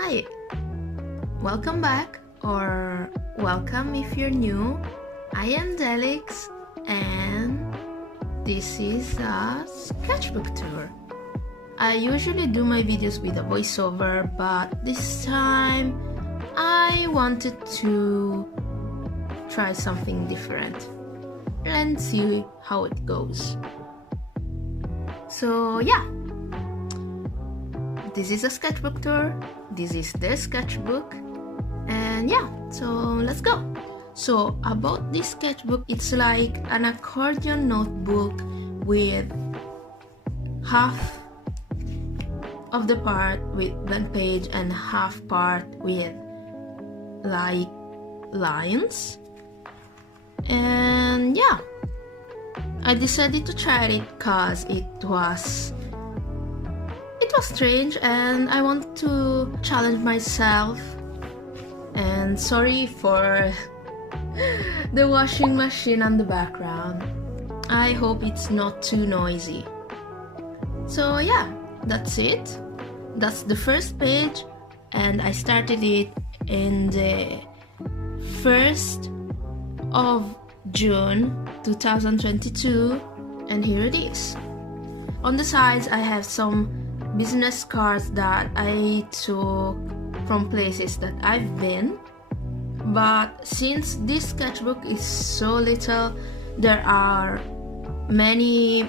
Hi, welcome back, or welcome if you're new. I am Delix and this is a sketchbook tour. I usually do my videos with a voiceover, but this time I wanted to try something different. Let's see how it goes. So yeah, this is a sketchbook tour. This is the sketchbook, and yeah, so let's go. So about this sketchbook, it's like an accordion notebook with half of the part with blank page and half part with like lines. And yeah, I decided to try it because it was strange and I want to challenge myself. And sorry for the washing machine on the background. I hope it's not too noisy. So yeah, that's it. That's the first page, and I started it in the 1st of June 2022, and here it is. On the sides I have some business cards that I took from places that I've been, but since this sketchbook is so little, there are many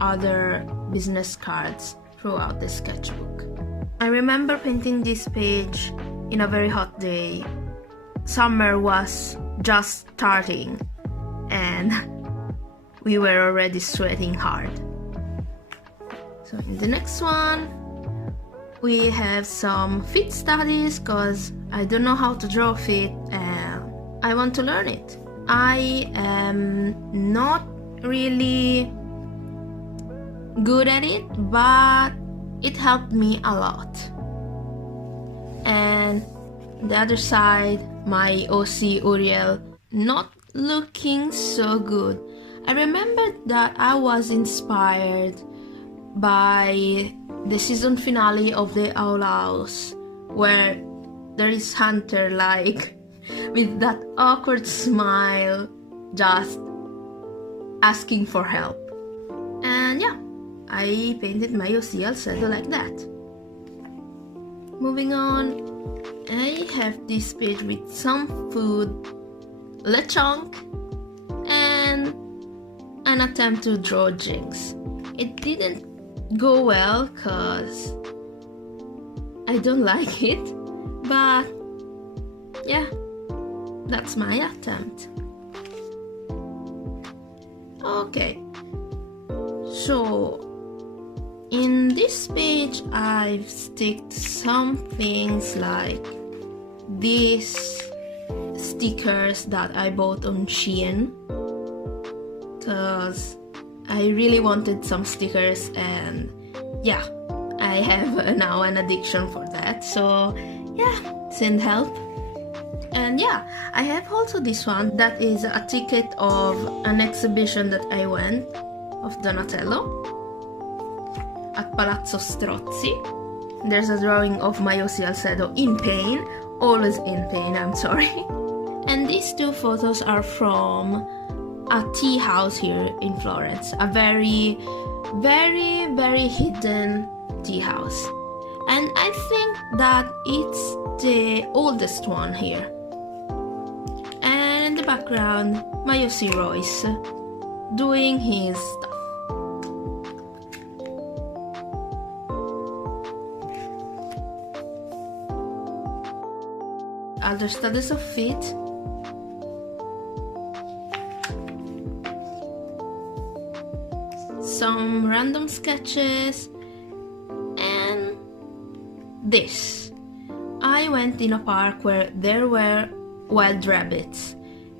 other business cards throughout the sketchbook. I remember painting this page in a very hot day. Summer was just starting and we were already sweating hard. So in the next one, we have some feet studies because I don't know how to draw feet and I want to learn it. I am not really good at it, but it helped me a lot. And the other side, my OC Uriel not looking so good. I remember that I was inspired by the season finale of the Outings, where there is Hunter like with that awkward smile just asking for help. And yeah, I painted my OC Alcedo like that. Moving on, I have this page with some food, lechonk, and an attempt to draw Jinx. It didn't go well cause I don't like it, but yeah, that's my attempt. Okay, so in this page I've sticked some things like these stickers that I bought on Shein cause I really wanted some stickers, and yeah, I have now an addiction for that, so yeah, send help. And yeah, I have also this one that is a ticket of an exhibition that I went of Donatello at Palazzo Strozzi. There's a drawing of my OC Alcedo in pain, always in pain, I'm sorry. And these two photos are from a tea house here in Florence, a very hidden tea house, and I think that it's the oldest one here. And in the background, my OC Royce doing his stuff. Other studies of feet. Some random sketches, and this. I went in a park where there were wild rabbits,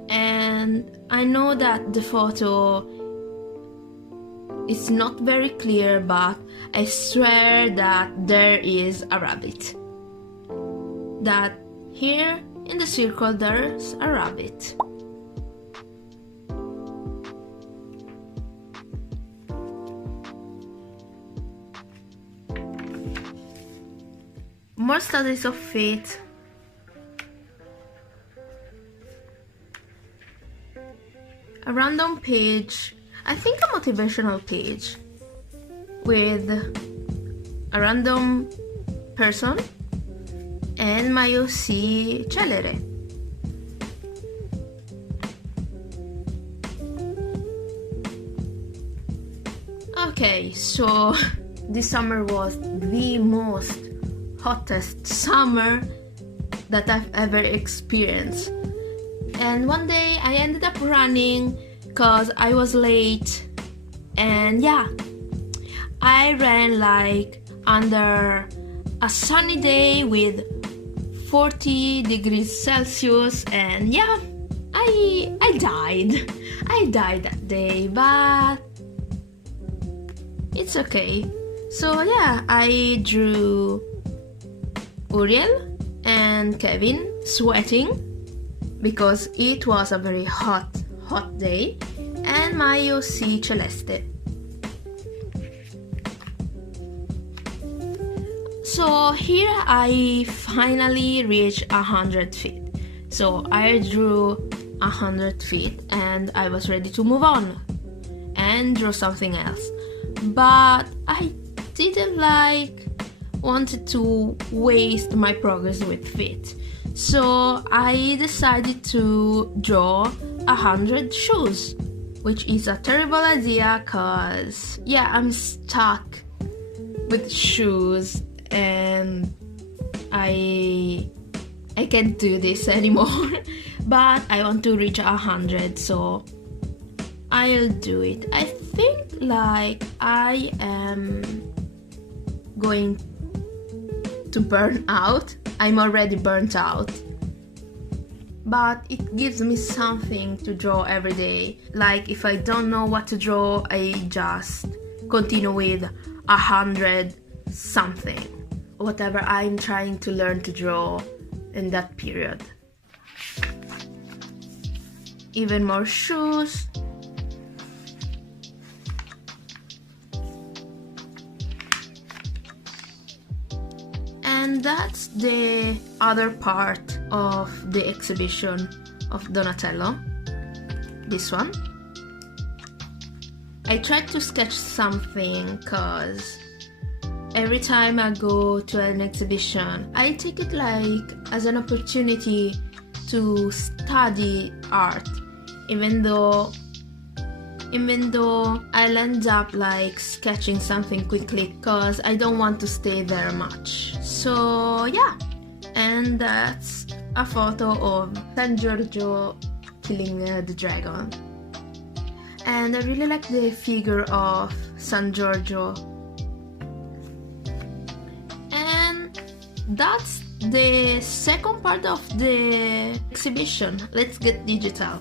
and I know that the photo is not very clear, but I swear that there is a rabbit. That here in the circle there's a rabbit. more studies of feet. A random page, I think a motivational page with a random person and my OC Celere. Okay, so this summer was the most hottest summer that I've ever experienced. And one day I ended up running because I was late, and yeah, I ran like under a sunny day with 40 degrees Celsius, and yeah, I died. I died that day, but it's okay. So yeah, I drew Uriel and Kevin sweating because it was a very hot day, and my OC Celeste. So here I finally reached 100 feet. So I drew 100 feet and I was ready to move on and draw something else. But I didn't wanted to waste my progress with feet. So I decided to draw 100 shoes, which is a terrible idea because yeah, I'm stuck with shoes and I can't do this anymore. But I want to reach 100, so I'll do it. I think like I am going to burn out. I'm already burnt out, but it gives me something to draw every day. Like if I don't know what to draw, I just continue with 100 something, whatever I'm trying to learn to draw in that period. Even more shoes. And that's the other part of the exhibition of Donatello, this one. I tried to sketch something because every time I go to an exhibition, I take it like as an opportunity to study art, even though I'll end up like sketching something quickly because I don't want to stay there much. So yeah, and that's a photo of San Giorgio killing the dragon. And I really like the figure of San Giorgio. And that's the second part of the exhibition. Let's get digital,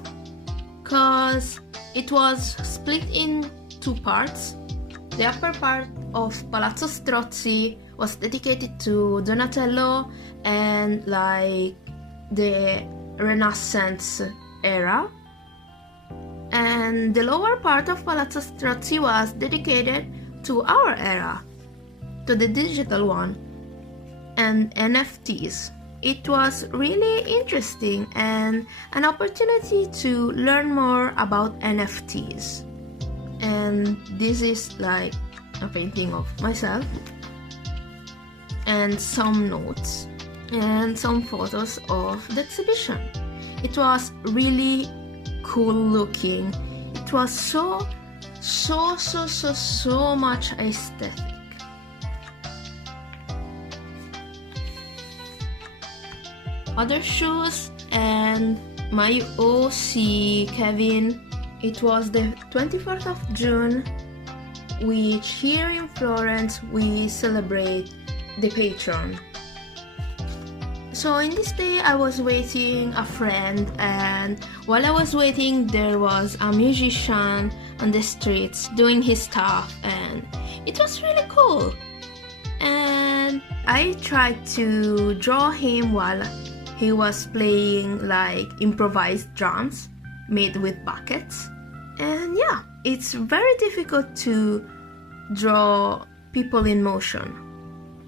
because it was split in two parts. The upper part of Palazzo Strozzi was dedicated to Donatello and like the Renaissance era, and the lower part of Palazzo Strozzi was dedicated to our era, to the digital one and NFTs. It was really interesting and an opportunity to learn more about NFTs. And this is like a painting of myself and some notes and some photos of the exhibition. It was really cool looking. It was so much aesthetic. Other shoes and my OC Kevin. It was the 24th of June, which here in Florence we celebrate the patron. So in this day I was waiting a friend, and while I was waiting there was a musician on the streets doing his stuff, and it was really cool. And I tried to draw him while he was playing like improvised drums made with buckets. And yeah, it's very difficult to draw people in motion.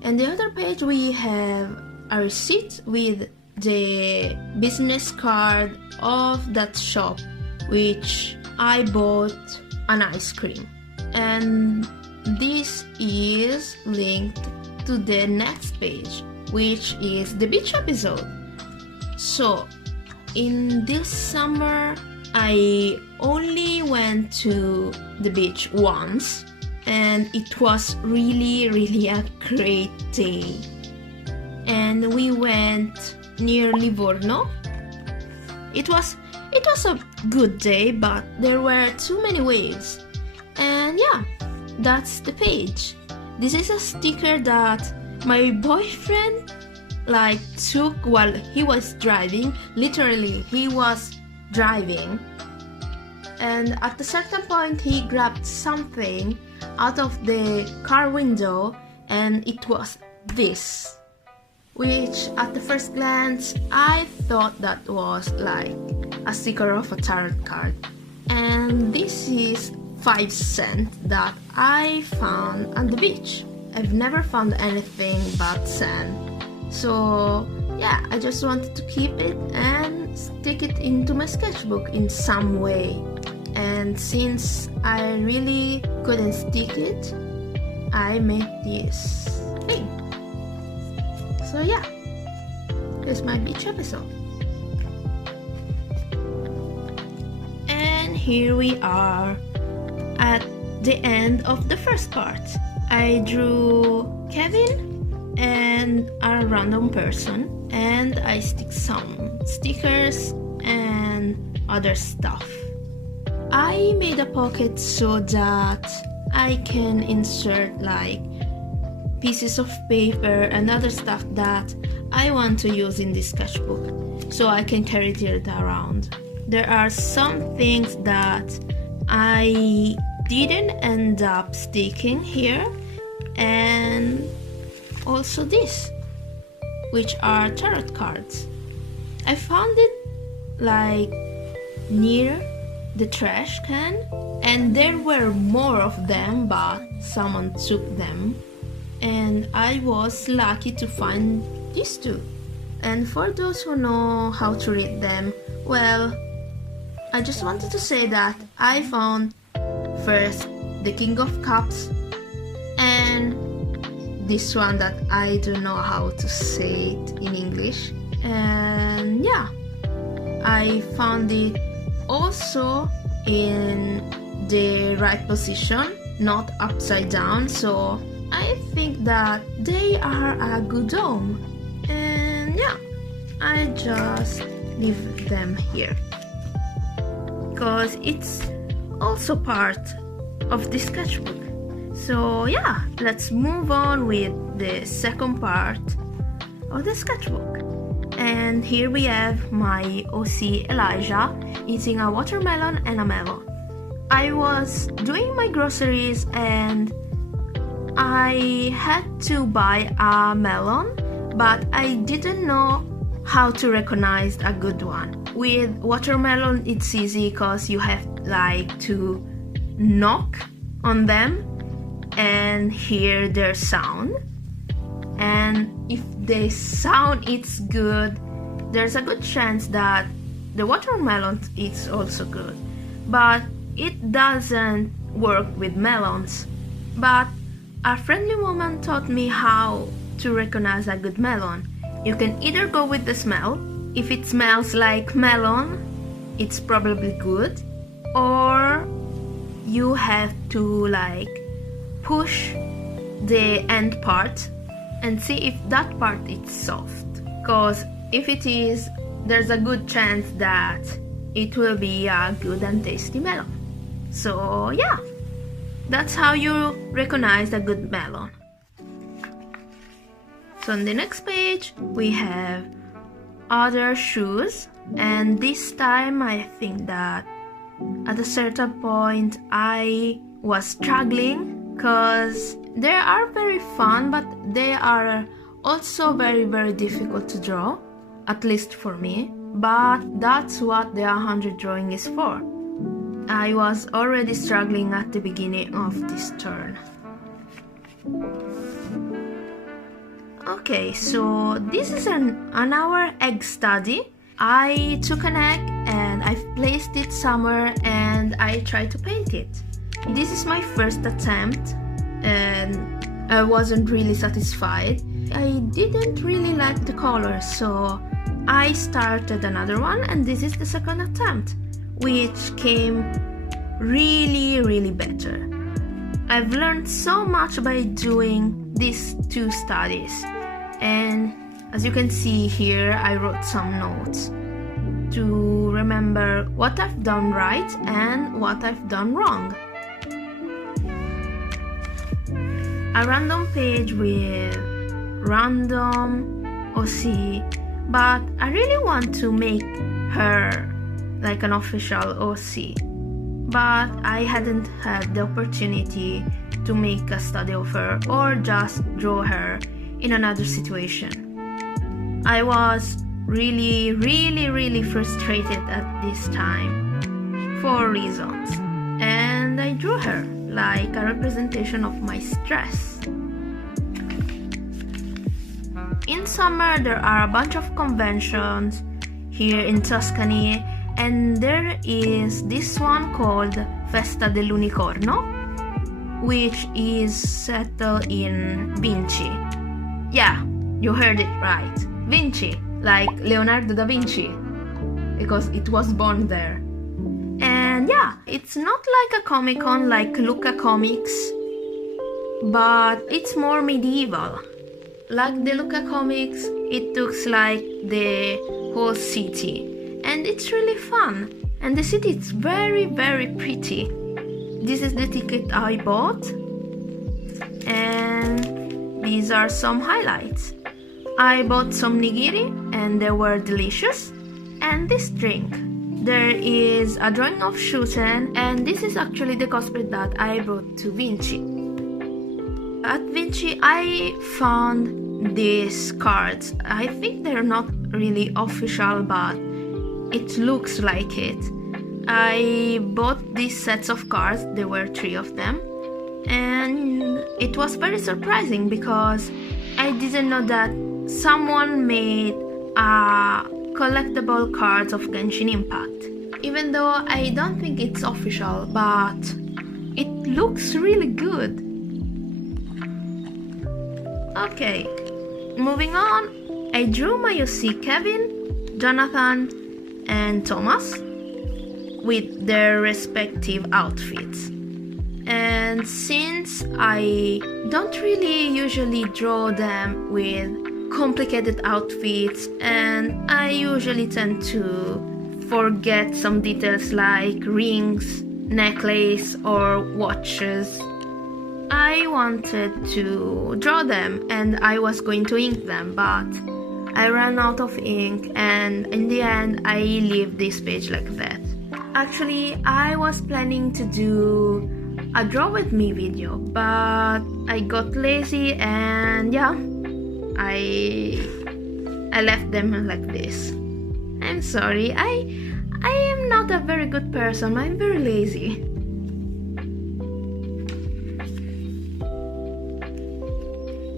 And the other page we have a receipt with the business card of that shop which I bought an ice cream. And this is linked to the next page, which is the beach episode. So in this summer I only went to the beach once, and it was really a great day. And we went near Livorno. It was a good day, but there were too many waves. And yeah, that's the page. This is a sticker that my boyfriend took while he was driving. Literally, he was driving, and at a certain point he grabbed something out of the car window, and it was this, which at the first glance I thought that was like a sticker of a tarot card. And this is 5 cents that I found on the beach. I've never found anything but sand, so yeah, I just wanted to keep it and stick it into my sketchbook in some way. And since I really couldn't stick it, I made this thing. So yeah, here's my beach episode. And here we are at the end of the first part. I drew Kevin and a random person, and I stick some stickers and other stuff. I made a pocket so that I can insert like pieces of paper and other stuff that I want to use in this sketchbook, so I can carry it around. There are some things that I didn't end up sticking here, and also this, which are tarot cards. I found it like near the trash can, and there were more of them, but someone took them, and I was lucky to find these two. And for those who know how to read them, well, I just wanted to say that I found first the King of Cups and this one that I don't know how to say it in English. And yeah, I found it also in the right position, not upside down, so I think that they are a good home. And yeah, I just leave them here because it's also part of the sketchbook. So yeah, let's move on with the second part of the sketchbook. And here we have my OC Elijah eating a watermelon and a melon. I was doing my groceries and I had to buy a melon, but I didn't know how to recognize a good one. With watermelon it's easy because you have like to knock on them and hear their sound, and if the sound is good, there's a good chance that the watermelon is also good. But it doesn't work with melons. But a friendly woman taught me how to recognize a good melon. You can either go with the smell. If it smells like melon, it's probably good, or you have to like push the end part and see if that part is soft, because if it is, there's a good chance that it will be a good and tasty melon. So yeah, that's how you recognize a good melon. So on the next page we have other shoes, and this time I think that at a certain point I was struggling because they are very fun, but they are also very difficult to draw, at least for me. But that's what the 100 drawing is for. I was already struggling at the beginning of this turn. Okay, so this is an hour egg study. I took an egg and I've placed it somewhere and I tried to paint it. This is my first attempt and I wasn't really satisfied. I didn't really like the colors, so I started another one, and this is the second attempt, which came really better. I've learned so much by doing these two studies, and as you can see here, I wrote some notes to remember what I've done right and what I've done wrong. A random page with random OC, but I really want to make her like an official OC, but I hadn't had the opportunity to make a study of her or just draw her in another situation. I was really frustrated at this time for reasons, and I drew her like a representation of my stress. In summer there are a bunch of conventions here in Tuscany, and there is this one called Festa dell'Unicorno, which is settled in Vinci. Yeah, you heard it right, Vinci, like Leonardo da Vinci, because it was born there. And yeah, it's not like a Comic-Con like Lucca Comics, but it's more medieval. Like the Lucca Comics, it looks like the whole city, and it's really fun. And the city is very pretty. This is the ticket I bought, and these are some highlights. I bought some nigiri, and they were delicious, and this drink. There is a drawing of Shuten, and this is actually the cosplay that I brought to Vinci. At Vinci, I found these cards. I think they're not really official, but it looks like it. I bought these sets of cards, there were 3 of them, and it was very surprising because I didn't know that someone made a collectible cards of Genshin Impact. Even though I don't think it's official, but it looks really good. Okay, moving on, I drew my OC Kevin, Jonathan, and Thomas with their respective outfits. And since I don't really usually draw them with complicated outfits, and I usually tend to forget some details like rings, necklace, or watches, I wanted to draw them and I was going to ink them, but I ran out of ink, and in the end I leave this page like that. Actually, I was planning to do a draw with me video, but I got lazy and yeah, I left them like this. I'm sorry, I am not a very good person, I'm very lazy.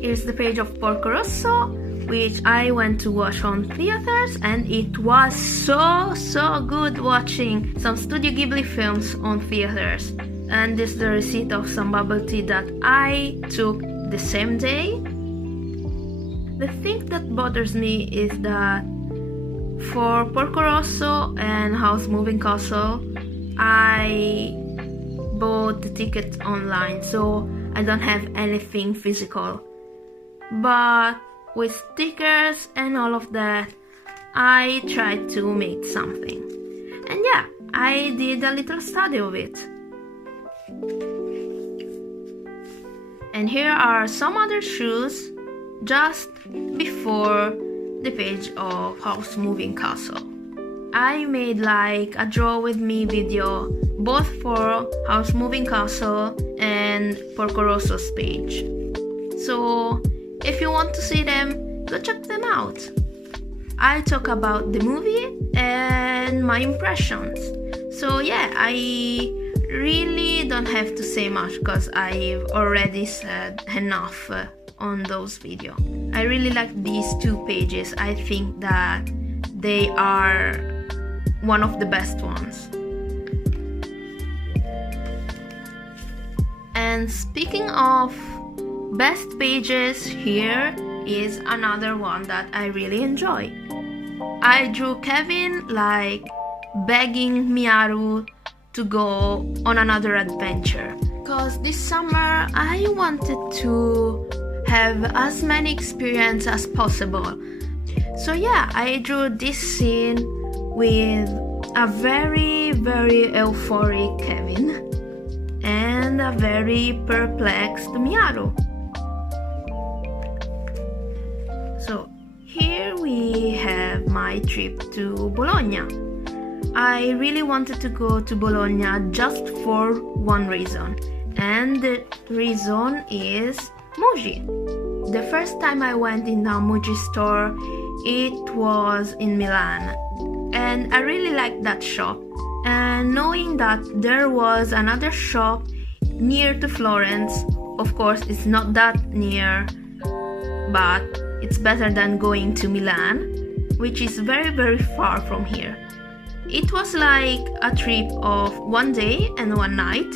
Here's the page of Porco Rosso, which I went to watch on theaters, and it was so good watching some Studio Ghibli films on theaters. And this is the receipt of some bubble tea that I took the same day. The thing that bothers me is that for Porco Rosso and House Moving Castle, I bought the tickets online, so I don't have anything physical. But with stickers and all of that, I tried to make something. And yeah, I did a little study of it. And here are some other shoes just before the page of House Moving Castle. I made like a draw with me video both for House Moving Castle and Porco Rosso's page. So if you want to see them, go check them out. I talk about the movie and my impressions. So yeah, I really don't have to say much because I've already said enough on those videos. I really like these 2 pages. I think that they are one of the best ones. And speaking of best pages, here is another one that I really enjoy. I drew Kevin like begging Miaru to go on another adventure, because this summer I wanted to have as many experiences as possible. So yeah, I drew this scene with a very euphoric Kevin and a very perplexed Miaru. So here we have my trip to Bologna. I really wanted to go to Bologna just for one reason, and the reason is Muji. The first time I went in a Muji store, it was in Milan, and I really liked that shop. And knowing that there was another shop near to Florence, of course it's not that near, but it's better than going to Milan, which is very far from here. It was like a trip of 1 day and 1 night.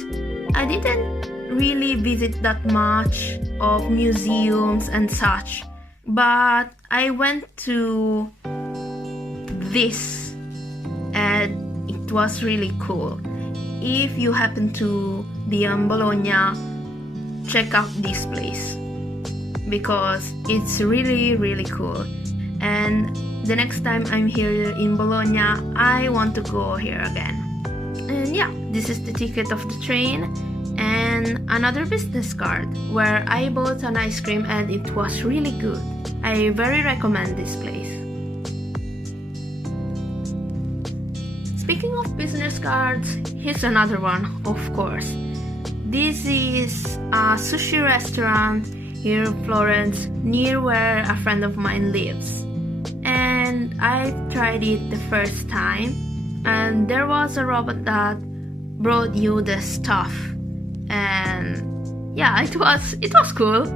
I didn't really visit that much of museums and such, but I went to this and it was really cool. If you happen to be in Bologna, check out this place because it's really cool. And the next time I'm here in Bologna, I want to go here again. And yeah, this is the ticket of the train and another business card where I bought an ice cream and it was really good. I very recommend this place. Speaking of business cards, here's another one, of course. This is a sushi restaurant here in Florence, near where a friend of mine lives. And I tried it the first time, and there was a robot that brought you the stuff, and yeah, it was cool.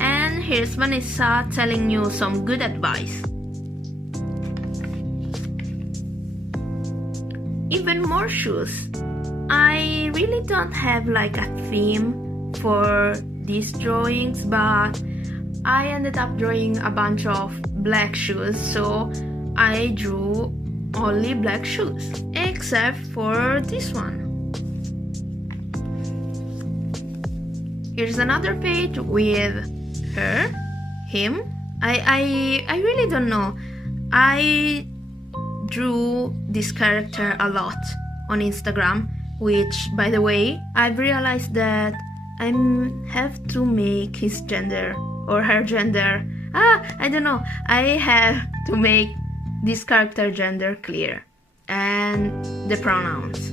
And here's Vanessa telling you some good advice. Even more shoes. I really don't have like a theme for these drawings, but I ended up drawing a bunch of black shoes, so I drew only black shoes, except for this one. Here's another page with her, him. I really don't know. I drew this character a lot on Instagram, which, by the way, I've realized that I have to make his gender or her gender. I don't know. I have to make this character gender clear and the pronouns.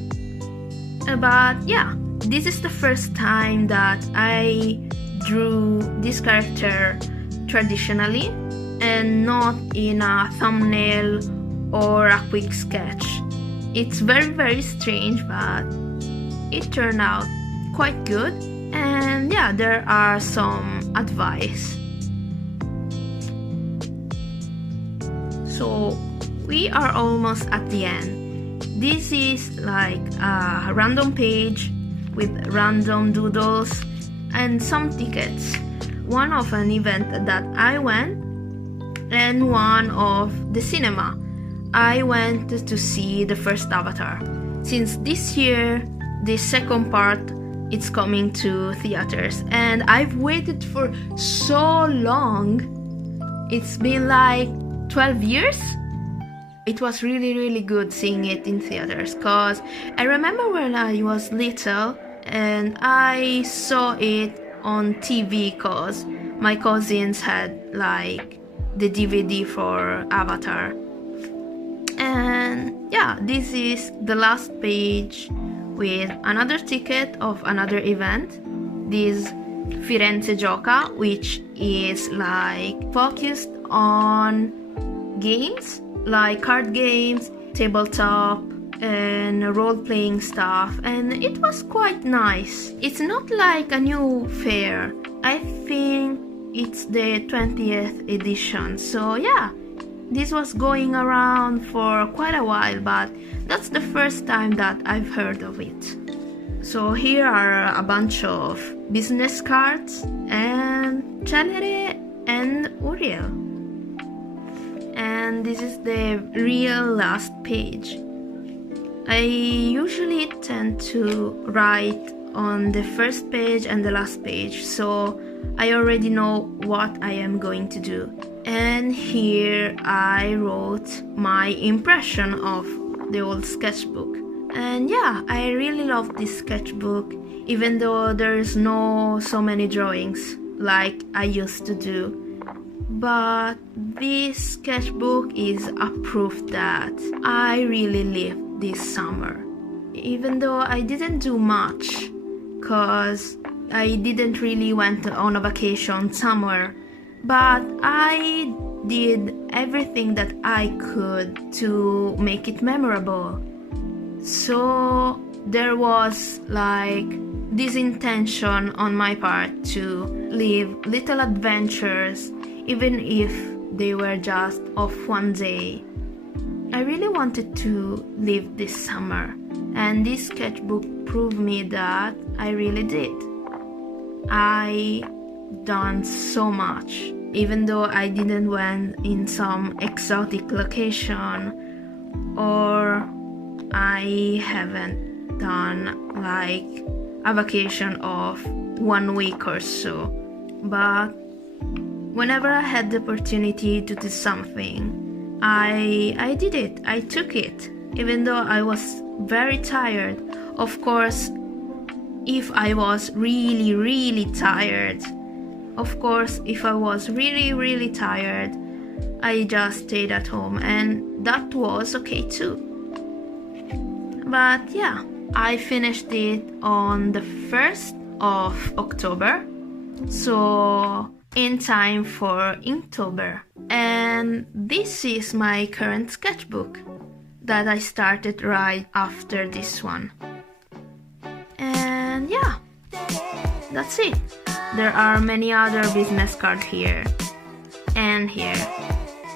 But yeah, this is the first time that I drew this character traditionally and not in a thumbnail or a quick sketch. It's very strange, but it turned out quite good. And yeah, there are some advice. So we are almost at the end. This is like a random page with random doodles and some tickets. One of an event that I went and one of the cinema. I went to see the first Avatar. Since this year, the second part it's coming to theaters, and I've waited for so long. It's been like 12 years. It was really good seeing it in theaters, cause I remember when I was little and I saw it on TV cause my cousins had like the DVD for Avatar. And yeah, this is the last page with another ticket of another event, this Firenze Gioca, which is like focused on games, like card games, tabletop, and role-playing stuff, and it was quite nice. It's not like a new fair. I think it's the 20th edition. So yeah, this was going around for quite a while, but that's the first time that I've heard of it. So here are a bunch of business cards and Chenere and Uriel. And this is the real last page. I usually tend to write on the first page and the last page, so I already know what I am going to do. And here I wrote my impression of the old sketchbook. And yeah, I really love this sketchbook, even though there's no so many drawings like I used to do. But this sketchbook is a proof that I really lived this summer. Even though I didn't do much, cause I didn't really went on a vacation somewhere, but I did everything that I could to make it memorable. So there was like this intention on my part to live little adventures, even if they were just of one day. I really wanted to live this summer, and this sketchbook proved me that I really did. I done so much, even though I didn't went in some exotic location, or I haven't done like a vacation of 1 week or so. But whenever I had the opportunity to do something, I did it. I took it, even though I was very tired. Of course, if I was really tired, I just stayed at home, and that was okay too. But yeah, I finished it on the 1st of October, so in time for Inktober. And this is my current sketchbook that I started right after this one. And yeah, that's it. There are many other business cards here and here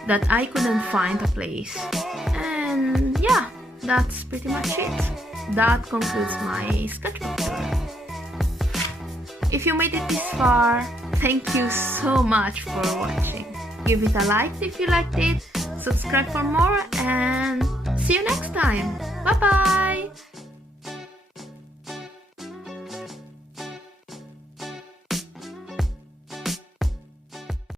that I couldn't find a place. And yeah, that's pretty much it. That concludes my sketchbook tour. If you made it this far, thank you so much for watching. Give it a like if you liked it, subscribe for more, and see you next time. Bye bye!